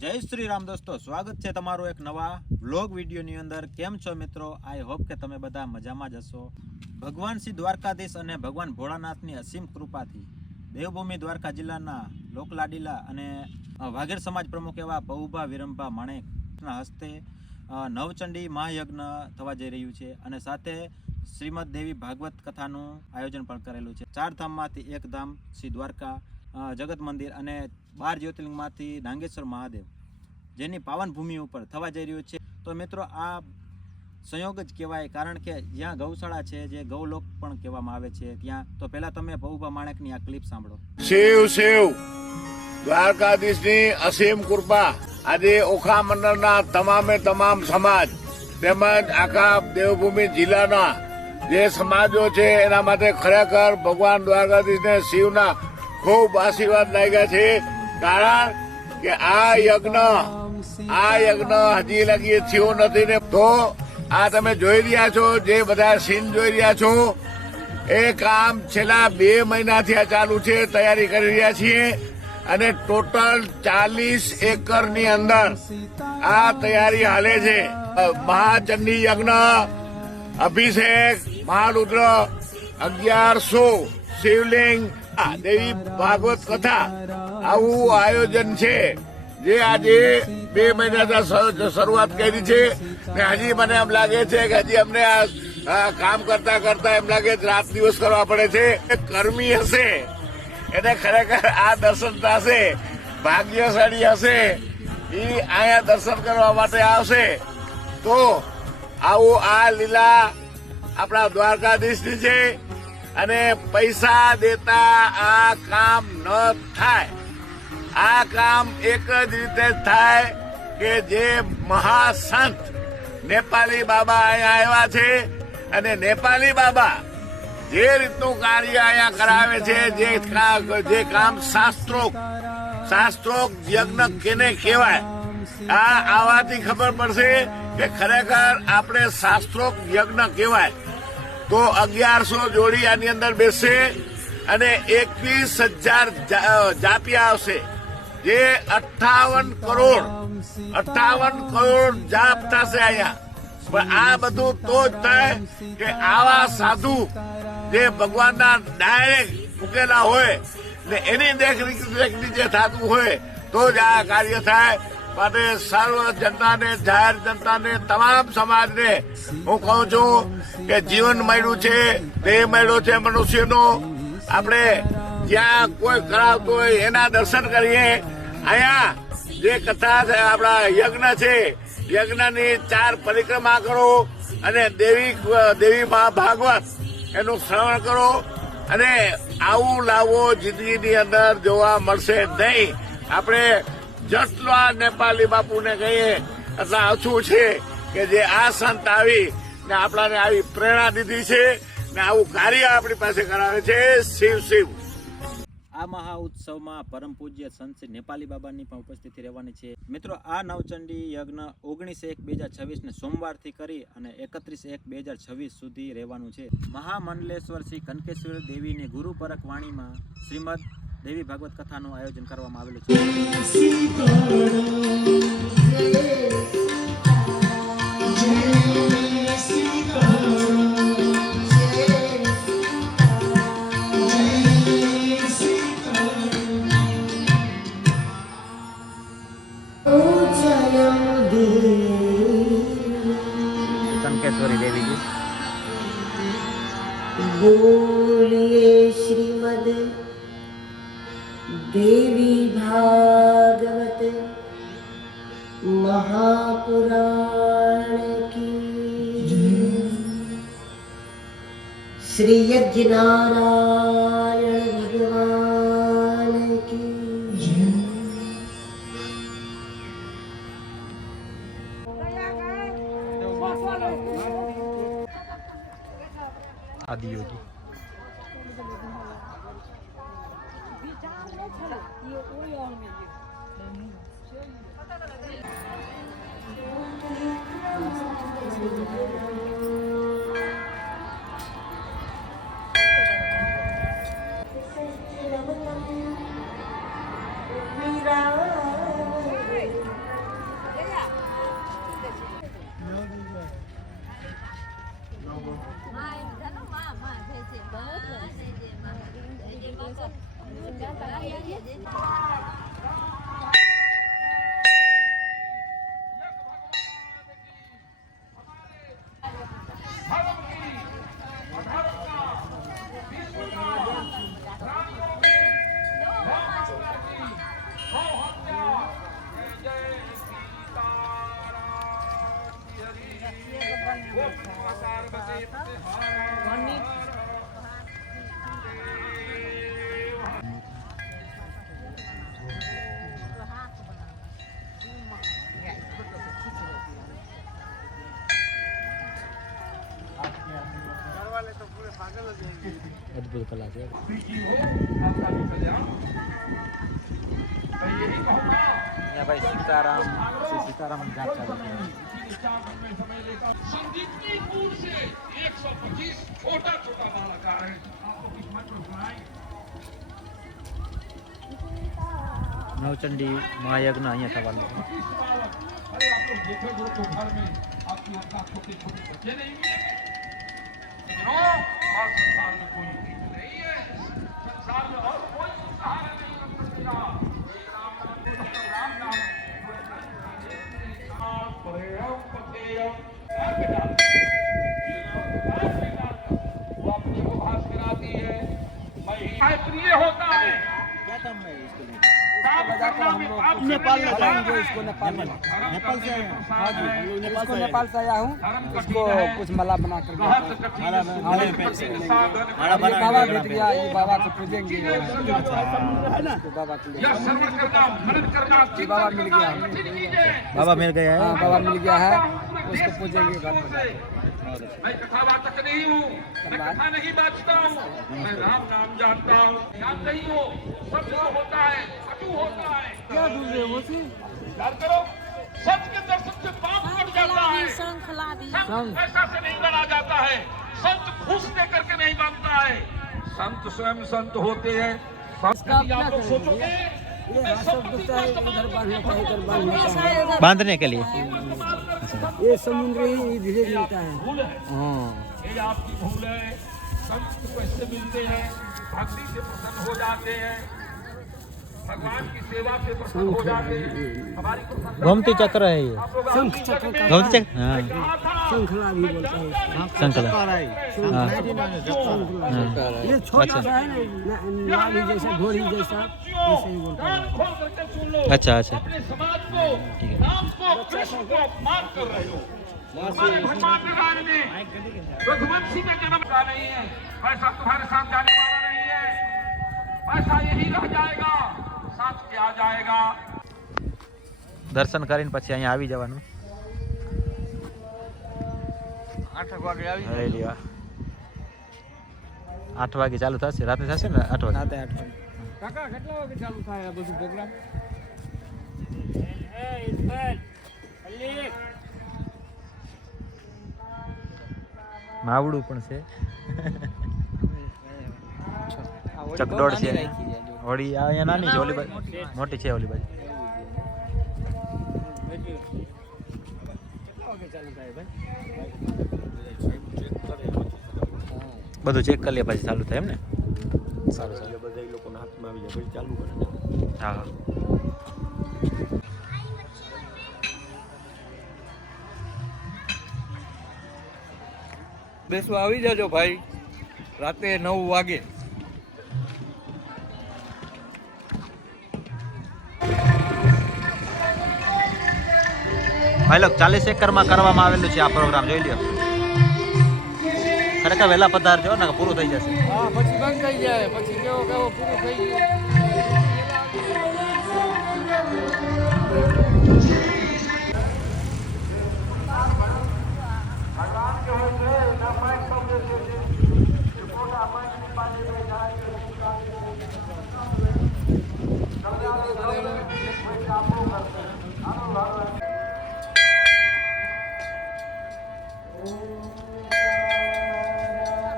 જય શ્રી રામ દોસ્તો, સ્વાગત છે તમારું એક નવા વ્લોગ વિડીયોની અંદર। કેમ છો મિત્રો? આઈ હોપ કે તમે બધા મજામાં જ હશો। ભગવાન શ્રી દ્વારકાધીશ અને ભગવાન ભોળાનાથની અસીમ કૃપાથી દેવભૂમિ દ્વારકા જિલ્લાના લોકલાડીલા અને વાઘેર સમાજ પ્રમુખ એવા પૌભા વિરમભા માણેકના હસ્તે નવચંડી મહાયજ્ઞ થવા જઈ રહ્યું છે અને સાથે શ્રીમદ દેવી ભાગવત કથાનું આયોજન પણ કરેલું છે। 4 ધામમાંથી એક ધામ શ્રી દ્વારકા જગત મંદિર અને 12 જ્યોતિર્લિંગમાંથી ડાંગેશ્વર મહાદેવ જેની પાવન ભૂમિ ઉપર થવા જઈ રહ્યું છે। તો મિત્રો આ સંયોગ જ કહેવાય, કારણ કે જ્યાં ગૌશાળા છે, જે ગૌલોક પણ કહેવામાં આવે છે ત્યાં। તો પહેલા તમે પૌભા માણેકની આ ક્લિપ સાંભળો। શિવ શિવ દ્વારકાધીશની અસીમ કૃપા આજે ઓખા મંડળના તમામ સમાજ તેમજ આખા દેવભૂમિ જિલ્લાના જે સમાજો છે એના માટે ખરેખર ભગવાન દ્વારકાધીશને શિવના ખૂબ આશીર્વાદ લાગ્યા છે। કારણ કે આ યજ્ઞ હજી લગી થયો નથી ને તો આ તમે જોઈ રહ્યા છો, જે બધા સીન જોઈ રહ્યા છો, એ કામ છેલ્લા 2 મહિનાથી આ ચાલુ છે, તૈયારી કરી રહ્યા છીએ અને ટોટલ 40 એકરની અંદર આ તૈયારી હાલે છે। મહાચંડી યજ્ઞ, અભિષેક, મહારુદ્ર, 1100 શિવલિંગ, દેવી ભાગવત કથા, આવું આયોજન છે જે આજે 2 મહિનાથી શરૂઆત કરી છે ને હજી મને એમ લાગે છે કે હજી અમને આ કામ કરતા એમ લાગે રાત દિવસ કરવા પડે છે। કર્મી હશે એને ખરેખર આ દર્શન થશે, ભાગ્યશાળી હશે એ અહીંયા દર્શન કરવા માટે આવશે। તો આવું આ લીલા આપણા દ્વારકાધીશની છે અને પૈસા દેતા આ કામ ન થાય। આ કામ એક જ રીતે થાય કે જે મહાસંત નેપાળી બાબા અહીંયા આવ્યા છે અને નેપાળી બાબા જે રીતનું કાર્ય અહીંયા કરાવે છે, જે કામ શાસ્ત્રોક યજ્ઞ કેને કહેવાય, આ આવાથી ખબર પડશે કે ખરેખર આપણે શાસ્ત્રોક યજ્ઞ કહેવાય। તો 1100 જોડી આની અંદર બેસશે અને 21,000 જાપિયા આવશે, જે 58 કરોડ જાપ થશે અહીંયા। પણ આ બધું તો જ થાય કે આવા સાધુ જે ભગવાનના ડાયરેક્ટ મૂકેલા હોય ને એની દેખરેખ નીચે થતું હોય તો જ આ કાર્ય થાય। માટે સર્વ જનતાને, જાહેર જનતાને, તમામ સમાજને હું કહું છું કે જીવન મળ્યું છે, દેહ મળ્યો છે મનુષ્યનો, આપણે જ્યાં કોઈ કરાવતું હોય એના દર્શન કરીએ। અહીંયા જે કથા છે, આપણા યજ્ઞ છે, યજ્ઞની 4 પરિક્રમા કરો અને દેવી ભાગવત એનું શ્રવણ કરો અને આવું લાવો જિંદગીની અંદર જોવા મળશે નહીં। આપણે જેટલા નેપાળી બાપુને કહીએ એટલા ઓછું છે કે જે આ સંત આવી ને આપણાને આવી પ્રેરણા દીધી છે ને આવું કાર્ય આપણી પાસે કરાવે છે। શિવ શિવ। આ મહા ઉત્સવમાં પરમ પૂજ્ય સંત શ્રી નેપાળી બાબાની પણ ઉપસ્થિતિ રહેવાની છે। મિત્રો આ નવચંડી યજ્ઞ 19/1/2026 ને સોમવારથી કરી અને 31/1/2026 સુધી રહેવાનું છે। મહામંડલેશ્વર શ્રી કનકેશ્વર દેવીની ગુરુ પરક વાણીમાં શ્રીમદ દેવી ભાગવત કથાનું આયોજન કરવામાં આવેલું છે। कनकेश्वरी देवी जी बोलिए श्रीमद देवी भागवत महापुराण की श्री यज्ञनारायण भगवान की आदियोगी। અદ્ભુત કલા છે. ભાઈ સીતારામ સીતારામ જાપ ચાલુ છે. संजीवनीपुर से 125 छोटा छोटा बालकार है आपको कुछ मत सुनाई નવચંડી મહાયજ્ઞ અહીંયા થવાનું છે. अरे आप लोग देखे दो तो घर में आपकी आपका छोटे छोटे बच्चे नहीं मिलेंगे और संसार में कोई गीत नहीं है संसार में और कोई सहारा नहीं बन सकेगा राम नाम प्रेम पतेयम वो अपने को भाष कराती है मैं प्रिय होता है क्या काम है इसके लिए? नेपाल में जाएंगे इसको नेपाल में नेपाल से आए हैं? हाँ जी इसको नेपाल से आया हूँ इसको कुछ मला बना कर माला बना बाबा भेट गया ये बाबा को पूजेंगे है ना तो बाबा के लिए यह श्रवण करना मनन करना बाबा मिल गया बाबा मिल गया है. हाँ बाबा मिल गया है उसको पूजेंगे घर में जाके। मैं कथावाचक नहीं हूँ मैं कथा नहीं बाजता हूँ मैं राम नाम जानता हूँ नाम नहीं हो सब जो होता है कटु होता है क्या बोल रहे हो याद करो सच के दर्शन से पाप कट जाता है संत पैसा से नहीं बना जाता है संत घूस दे करके नहीं बनता है संत स्वयं संत होते हैं संत यदि आप लोग सोचोगे ये हाथ सब दुखता है इधर बांधना चाहिए इधर बांधना चाहिए बांधने के लिए. ये समुद्र ही धीरे मिलता है भूल है हाँ ये आपकी भूल है संत कैसे मिलते हैं भक्ति से प्रसन्न हो जाते हैं भगवान की सेवा से प्रसन्न हो जाते हैं हमारी प्रसन्नता गोमती चक्र है ये. शंख चक्र का गोमती चक्र हाँ. शंखला भी बोलता है शंकला. हाँ. ये छोटा अच्छा. सा है ना नाली जैसा घोड़ी जैसा ऐसे ही बोलता है खोल करके सुन लो अच्छा अच्छा. अपने समाज को राम को कृष्ण को अपमान कर रहे हो हमारे भगवान विराज ने रघुवंशी का जन्म का नहीं है पैसा तुम्हारे साथ जाने वाला नहीं है पैसा यही रह जाएगा साथ क्या जाएगा દર્શન કરીને પછી અહીંયા આવી જવાનું. 8 વાગે આવી લઈ લ્યો. 8 વાગે ચાલુ થશે રાતે થશે ને 8 વાગે. રાતે 8 વાગે કાકા કેટલા વાગે ચાલુ થાય આ બધું પ્રોગ્રામ માવડું પણ છે. ચકડોળ છે. હોળી આ અહીંયા નાની છે ઓલી બાજુ મોટી છે ઓલી બાજુ. બધું ચેક કરી લે પછી ચાલુ થાય એમ ને. સારું સારું. બધા એ લોકોના હાથમાં આવી જાય પછી ચાલુ કરે હા હા. બેસવા આવી જાજો ભાઈ રાતે 9 વાગે ભાઈ લોક 40 એકરમાં કરવામાં આવેલું છે આ પ્રોગ્રામ જોઈ લ્યો. ખરેખર વહેલા પધારજો ને પૂરું થઈ જશે. હા પછી બંધ થઈ જાય પછી કેવો કેવો પૂરું થઈ ગયું